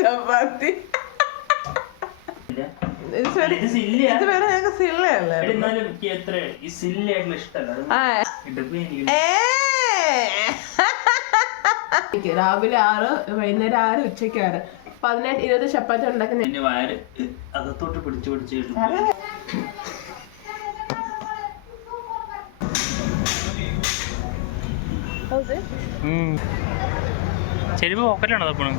ചപ്പാത്തി ഇതുവരെ ഞങ്ങൾക്ക് സില്ലല്ലേ രാവിലെ 6 വൈകുന്നേരം 6 ഉച്ചയ്ക്ക് 6 18-20 ചപ്പാത്തി ഉണ്ടാക്കുന്ന വയറ് അകത്തോട്ട് പിടിച്ചു പിടിച്ചു ചെരുപ്പ് പോക്കറ്റാണോ തപ്പണം?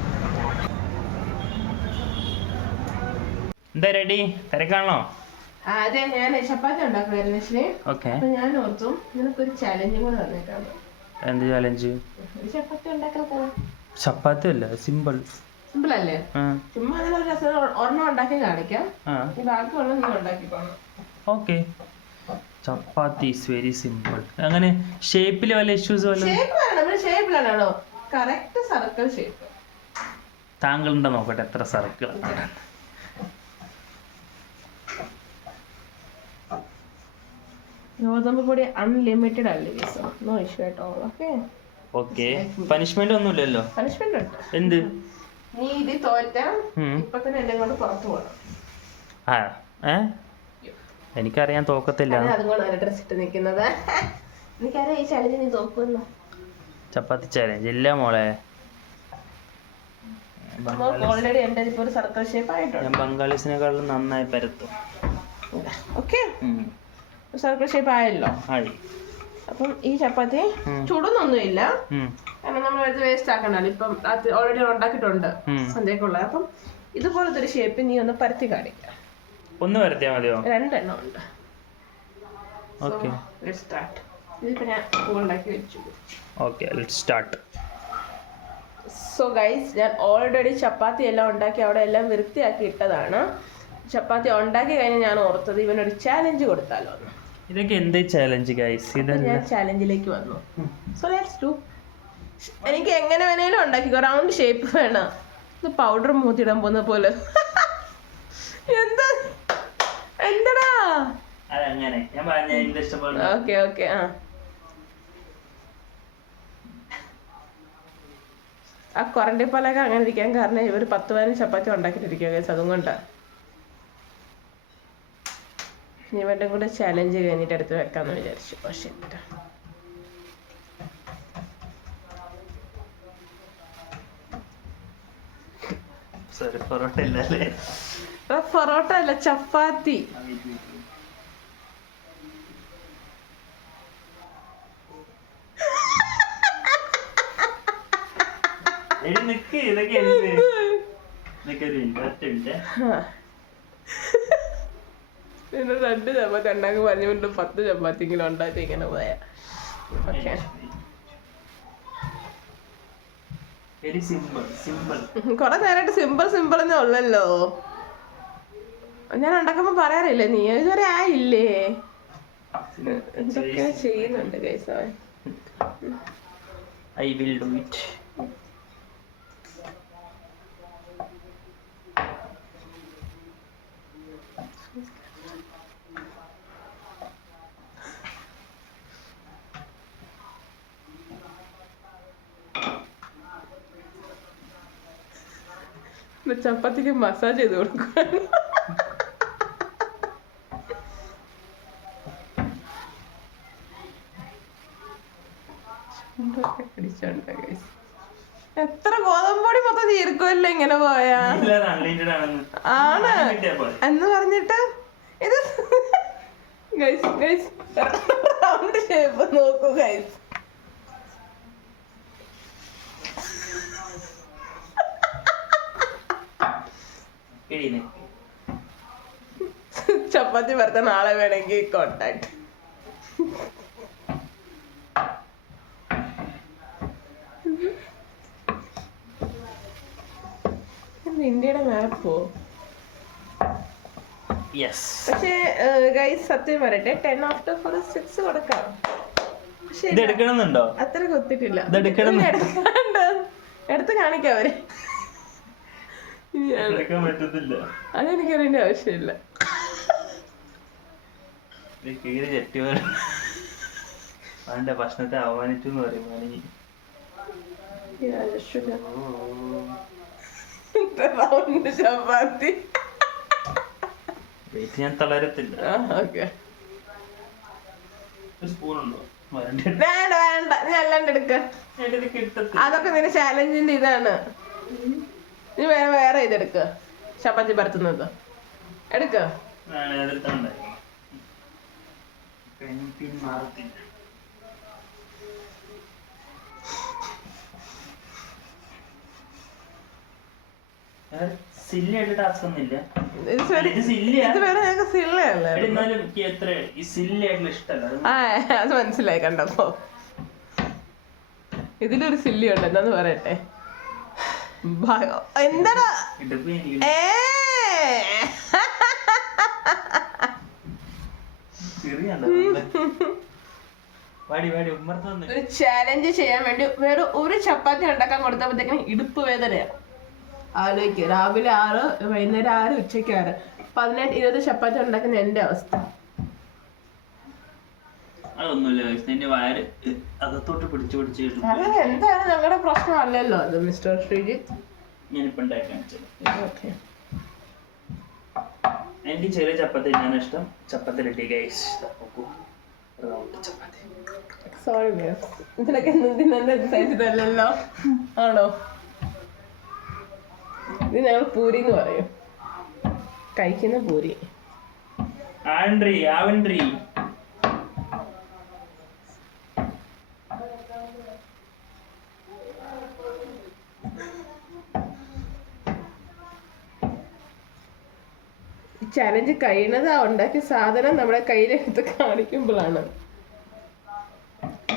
എന്താ റെഡി? തിരക്കാണല്ലോ. അതെ, ഞാൻ ചപ്പാത്തി ഉണ്ടാക്കുമായിരുന്നു. അപ്പൊ ഞാൻ ഓർത്തു നിനക്കൊരു ചാലഞ്ചും കൂടെ തന്നേക്കാണ്. എന്ത് ചാലഞ്ച്? ചപ്പാത്തി ഉണ്ടാക്കാൻ. ചപ്പാത്തി അല്ല, സിമ്പിൾ സിമ്പിൾ അല്ലേ? ചുമ്മാ അങ്ങനെ ഒരു രസം ഒരെണ്ണം ഉണ്ടാക്കി കാണിക്കാം. ബാക്കി ഉള്ളത് നീ ഉണ്ടാക്കിക്കോണം. Okay. Chapati is very simple. അങ്ങനെ ഷേപ്പിൽ വല്ല ഇഷ്യൂസ് വല്ല? ഷേപ്പിലാണോ? Correct circle shape. താങ്കളുടെ നോക്കട്ടെ എത്ര സർക്കിൾ. ഗോതമ്പ് പൊടി അൺലിമിറ്റഡ് അല്ലേ? No issue at all. Okay. Punishment ഒന്നുമില്ലല്ലോ? പനിഷ്മെന്റ് ഉണ്ട്. എന്ത്? നീ ഇത് തോറ്റ ഇപ്പൊ തന്നെ എന്നെ കൊണ്ട് പുറത്തു പോകണം. എനിക്കറിയാൻ തോക്കത്തില്ല. അതുകൊണ്ടാണ് ഡ്രസ് ഇട്ട് നിൽക്കുന്നത്. എനിക്കറിയാം ഈ ചലഞ്ച് നീ തോക്കുമല്ലോ. ചപ്പാത്തി ചാലഞ്ച് ഇല്ല മോളെ. ഓൾറെഡി എന്റെ ഇപ്പൊ ഒരു സർക്കിൾ ഷേപ്പ് ആയിട്ടുണ്ട്. ഞാൻ ബംഗാളീസിനെക്കാളും നന്നായി പരത്തും. ഓക്കെ, സർക്കിൾ ഷേപ്പ് ആയല്ലോ. അപ്പം ഈ ചപ്പാത്തി ചുടുന്നൊന്നുമില്ല, കാരണം നമ്മൾ അത് വേസ്റ്റ് ആക്കണ്ടല്ലോ. ഇപ്പം ഓൾറെഡി ഉണ്ടാക്കിയിട്ടുണ്ട് സന്ധ്യക്കുള്ള. അപ്പം ഇതുപോലത്തെ ഒരു ഷേപ്പ് നീ ഒന്ന് പരത്തി കാണിക്കാം. ഒന്ന് പരത്തിയാ മതിയോ? 2 എണ്ണം ഉണ്ട്. Okay, let's start. ഇതിപ്പോ ഞാൻ ഉണ്ടാക്കി വെച്ചു. Okay, let's start. So guys, ഞാൻ ഓൾറെഡി ചപ്പാത്തി എല്ലാം ഉണ്ടാക്കി അവിടെ എല്ലാം വൃത്തിയാക്കി ഇട്ടതാണ്. ചപ്പാത്തി ഉണ്ടാക്കി കഴിഞ്ഞ് ഞാൻ ഓർത്തത് ഇവനൊരു ചാലഞ്ച് കൊടുത്താലോ. ഇതൊക്കെ എന്ത് ചാലഞ്ച് ഗൈസ്? ഞാൻ ചാലഞ്ചിലേക്ക് വന്നു. So let's do. എനിക്ക് എങ്ങനെ വേണേലും ഉണ്ടാക്കിക്കോ, റൗണ്ട് ഷേപ്പ് വേണം. ഇത് പൗഡർ മൂത്തിടാൻ പോകുന്ന പോലെ. എന്താ എന്തടാ? Okay okay. ആ കൊറണ്ടിപ്പാലൊക്കെ അങ്ങനെ ഇരിക്കാൻ കാരണം ഇവർ 10-15 ചപ്പാത്തി ഉണ്ടാക്കിയിട്ടിരിക്കുക ഗൈസ്. അതുകൊണ്ടാണ് ഇവരുടെ കൂടെ ചാലഞ്ച് കഴിഞ്ഞിട്ട് എടുത്ത് വെക്കാന്ന് വിചാരിച്ചു. പക്ഷേ പൊറോട്ട അല്ല, ചപ്പാത്തി. പിന്നെ 2 ചപ്പാത്തി ഉണ്ടാക്കി 5 മിനിറ്റ് 10 ചപ്പാത്തി ഇങ്ങനെ ഉണ്ടാക്കി ഇങ്ങനെ പോയാ. ഓക്കെ, കൊറേ നേരമായിട്ട് സിമ്പിൾ സിമ്പിൾ എന്നേ ഉള്ളല്ലോ. ഞാൻ ഉണ്ടാക്കുമ്പോ പറയാറില്ലേ നീ? ഇതുവരെ ആയില്ലേ? എന്തൊക്കെ ചെയ്യുന്നുണ്ട് ഗൈസ് അവൻ. I will do it. ചപ്പാത്തിക്ക് മസാജ് ചെയ്ത് കൊടുക്കുകയാണ്. എത്ര ഗോതമ്പൊടി മൊത്തം തീർക്കുമല്ലോ ഇങ്ങനെ പോയാ. ആണ് എന്ന് പറഞ്ഞിട്ട് ഇത് ഗൈസ് ഗൈസ് റൗണ്ട് ഷേപ്പ് നോക്കൂ ഗൈസ്. ചപ്പാത്തി പരത്താൻ ആളെ വേണമെങ്കിൽ കോണ്ടാക്ട്. ഇന്ത്യയുടെ മാപ്പോ? പക്ഷേ ഗൈസ് സത്യം പറയട്ടെ 10/6 കൊടുക്കാം. അത്ര കൊത്തിട്ടില്ല. എടുത്ത് കാണിക്കാം അവര്. അതെനിക്കറിയേണ്ട ആവശ്യമില്ല. ഭക്ഷണത്തെ അവമാനിച്ചു എന്ന് പറയുമ്പോ റൗണ്ട് ചപ്പാത്തി. വെയിറ്റ് ഞാൻ തളരത്തില്ല. ഓക്കെ, ഒരു സ്പൂണുണ്ടോ? വേണ്ട വേണ്ട, നീ അല്ലാണ്ട് എടുക്ക. അതൊക്കെ നിന്റെ ചാലഞ്ചിന്റെ ഇതാണ്. നീ വേറെ ഇതെടുക്ക, ചപ്പാത്തി പരത്തുന്നത് എടുക്ക. സില്ലിയായിട്ട് ടാസ്ക് ഒന്നുമില്ല. അത് മനസ്സിലായി കണ്ടപ്പോ. ഇതിലൊരു സില്ലി ഉണ്ട്, എന്താന്ന് പറയട്ടെ. എന്താടാ ഒരു ചാലഞ്ച് ചെയ്യാൻ വേണ്ടി വേറെ ഒരു ചപ്പാത്തി ഉണ്ടാക്കാൻ കൊടുത്തപ്പോഴത്തേക്കും ഇടുപ്പ് വേദനയാണ്. ആലോചിക്കുക, രാവിലെ 6, വൈകുന്നേരം 6, ഉച്ചയ്ക്ക് 6, 18, 20 ചപ്പാത്തി ഉണ്ടാക്കുന്ന എന്റെ അവസ്ഥ. എന്തായാലും ഞങ്ങളുടെ പ്രശ്നമല്ലല്ലോ അത് മിസ്റ്റർ ശ്രീജിത്ത്. എനിക്ക് ചെറിയ ചപ്പാത്തി തന്നെയാണ് ഇഷ്ടം. ചപ്പാത്തി റെഡി ഗൈസ്. സോറി ഇതിലൊക്കെ സൈസിതല്ലോ ആണോ? ഇത് ഞങ്ങൾ പൂരി എന്ന് പറയും, കഴിക്കുന്ന പൂരി. ചലഞ്ച് കഴിയുന്നത് ആ ഉണ്ടാക്കിയ സാധനം നമ്മുടെ കയ്യിലെടുത്ത് കാണിക്കുമ്പോഴാണ്.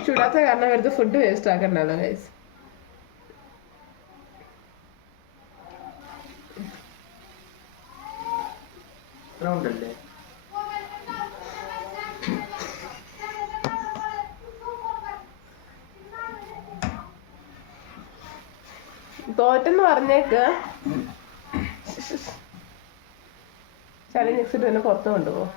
ചൂടാത്ത കാരണം വെറുതെ ഫുഡ് വേസ്റ്റ് ആക്കണ്ടല്ലോ ഗൈസ്. തോറ്റെന്ന് പറഞ്ഞേക്ക്. ചലഞ്ച് എക്സിറ്റ് തന്നെ പുറത്ത് കൊണ്ടുപോകും.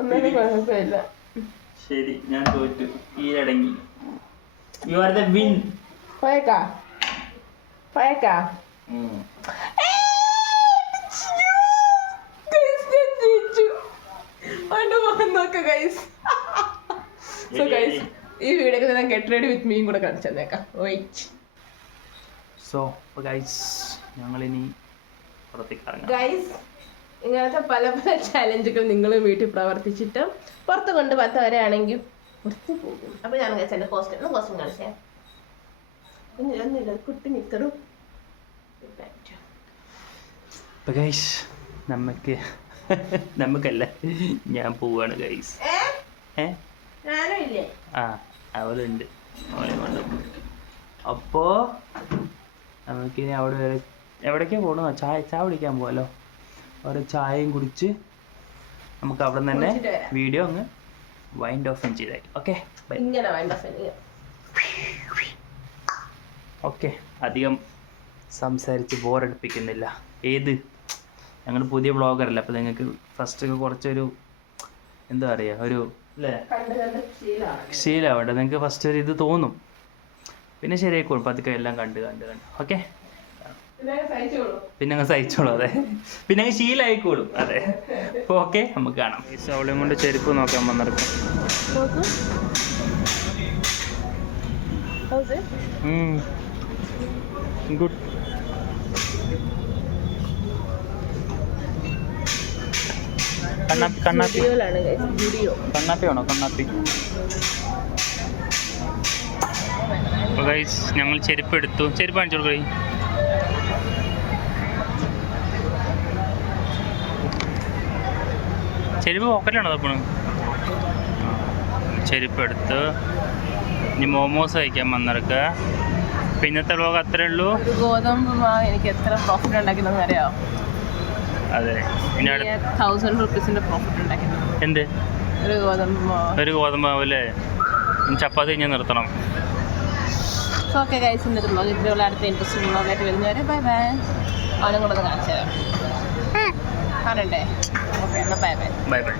ഒന്നും കുഴപ്പമില്ല. ശരി, ഞാൻ തോറ്റു. കീഴടങ്ങി. You are the win. പോയേക്കാ പോയേക്കാ. ഈ വീഡിയോ ഞാൻ ഗെറ്റ് റെഡി വിത്ത് മീയും കൂടെ കാണിച്ചു തന്നേക്കാം. സോ ഗൈസ്, ഞങ്ങളിനി പുറത്തേക്ക് ഇറങ്ങാം. ഗൈസ്, ഇങ്ങനത്തെ പല പല ചാലഞ്ചുകൾ നിങ്ങൾ വീട്ടിൽ പ്രവർത്തിച്ചിട്ട് പുറത്ത് കൊണ്ട് പത്തവരെയാണെങ്കിൽ പുറത്ത് പോകും. അപ്പൊ ഞാൻ ഗൈസ് എന്റെ കോസ്റ്റ്യൂം കാണിച്ചേ. ഒന്നുമില്ല, കുട്ടി നിക്കറും. നമുക്കല്ല, ഞാൻ പോവാണ് ഗൈസ്. ഞാനും ഇല്ലേ? ആ, അവളുണ്ട്, അവളെ കൊണ്ട്. അപ്പോ നമുക്കിനി അവിടെ വരെ എവിടേക്കാ പോകണോ? ചായ കുടിക്കാൻ പോകാലോ. ഒരു ചായയും കുടിച്ച് നമുക്ക് അവിടെ നിന്ന് തന്നെ വീഡിയോ അങ്ങ് വൈൻഡ് ഓഫ് ചെയ്തേക്കാം. Okay, okay. അധികം സംസാരിച്ച് ബോറടിപ്പിക്കുന്നില്ല. ഞങ്ങൾ പുതിയ ബ്ലോഗറല്ല, അപ്പോൾ നിങ്ങൾക്ക് ഫസ്റ്റൊക്കെ കുറച്ചൊരു എന്താ പറയുക, ഒരു അല്ലേ ശീലമാവട്ടെ. നിങ്ങൾക്ക് ഫസ്റ്റ് ഒരു ഇത് തോന്നും, പിന്നെ ശരിയായിക്കോളും. പതുക്കെ എല്ലാം കണ്ട്. ഓക്കെ, പിന്നെ അങ്ങ് സഹിച്ചോളൂ. അതെ, പിന്നെ അങ്ങ് ശീലമായിക്കോളും. അതെ, അപ്പോൾ ഓക്കെ, നമുക്ക് കാണാം. ഈ സൗളയും കൊണ്ട് ചെരുപ്പ് നോക്കാൻ വന്നിറക്കും. ഗുഡ്. കണ്ണാപ്പി വേണോ? കണ്ണാപ്പി. അപ്പോൾ ഗൈസ്, ഞങ്ങൾ ചെരുപ്പ് എടുത്തു. ചെരുപ്പ് കാണിച്ചു കൊടുക്കേ. ചെരുപ്പ് പോക്കറ്റാണോ തപ്പണ്? ചെരുപ്പ് എടുത്ത് ഇനി മോമോസ് കഴിക്കാൻ വന്നിറക്കുക. പിന്നത്തെ വ്ലോഗ് അത്രേ ഉള്ളൂ. ഗോതമ്പ് മാവ് എനിക്ക് എത്ര പ്രോഫിറ്റ് ഉണ്ടാക്കുന്നത് അറിയാമോ? അതെ, 1000 rupees പ്രോഫിറ്റ് ഉണ്ടാക്കുന്നത്. എന്ത്? ഒരു ഗോതമ്പ് മാവ് അല്ലേ? ചപ്പാത്തി ഞാൻ നിർത്തണം. ഓക്കെ ഗൈസ്, ഇന്നത്തെ വ്ലോഗ് ഇത്രയുള്ള. അടുത്ത ഇൻട്രസ്റ്റിംഗ് വ്ലോഗായിട്ട് വരുന്നവരെ ബൈ ബൈ. അവനും കൂടെ ഒന്ന് കാണിച്ചു തരാം. കാണണ്ടേ? ഓക്കെ, എന്നാൽ ബൈ ബൈ.